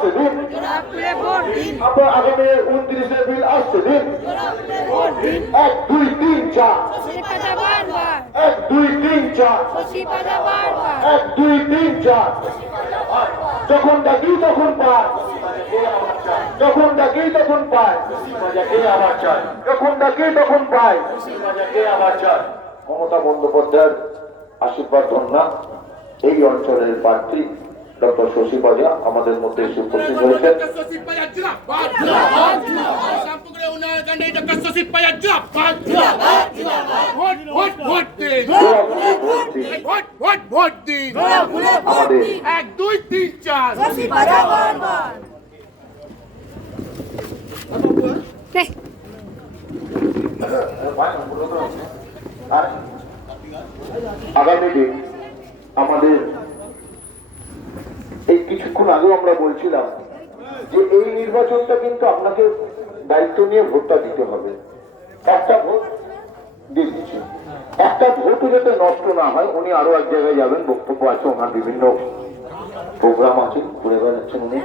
আসছে দিন, আপনার আগামী 29 এপ্রিল আসছে দিন। 1 2 3 4, 1 2 3 4, 1 2 3 4। যখন ডাকি তখন পায়, যখন ডাকি তখন পায়, যখন ডাকি তখন পায়, আবার চায়। মমতা বন্দ্যোপাধ্যায়ের আশীর্বাদ ধন্যা এই অঞ্চলের প্রার্থী ডক্টর শশী পাজা আমাদের মধ্যে এসে উপস্থিত হয়েছেন। এক দুই তিন চার আগামী দিন আমাদের এই কিছুক্ষণ আগেও আমরা বলছিলাম যে এই নির্বাচনটা কিন্তু আপনাকে দায়িত্ব নিয়ে ভোটটা দিতে হবে। একটা ভোট দিয়ে দিচ্ছি, একটা ভোটও যাতে নষ্ট না হয়। উনি আরো এক জায়গায় যাবেন, বক্তব্য আছে, ওনার বিভিন্ন প্রোগ্রাম আছে, ঘুরে বেড়াচ্ছেন উনি।